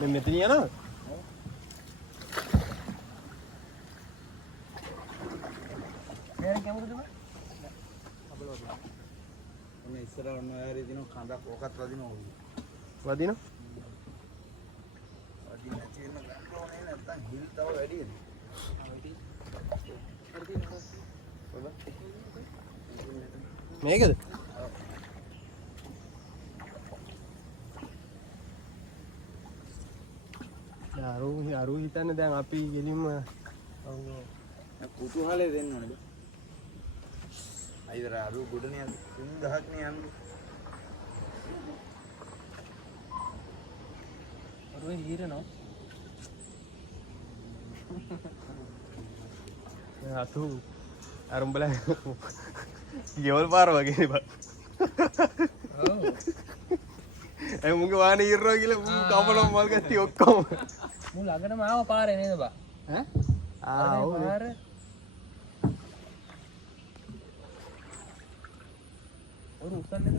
मैं मेतनी है ना क्या बोलते मैं इस तरह यार दिनों खांदा कोका दिन हो वादी ना මේකද අරු හිතන්නේ දැන් අපි ගෙලින්ම කුතුහලේ දෙන්න ඕනේද අයිදර අරු ගොඩනේ 3000ක් නේ යන්නේ අරුවේ හීරනවා අතු අරුම්බල ගෙවල් පාර වගේ බා ඔව් ඒ මුගේ වාහනේ ඉරනවා කියලා කමලම් මල් ගත්ති ඔක්කොම මු ළඟටම ආව පාරේ නේද බා ඈ ඔව් පාර ඔරු උස්සන්නේ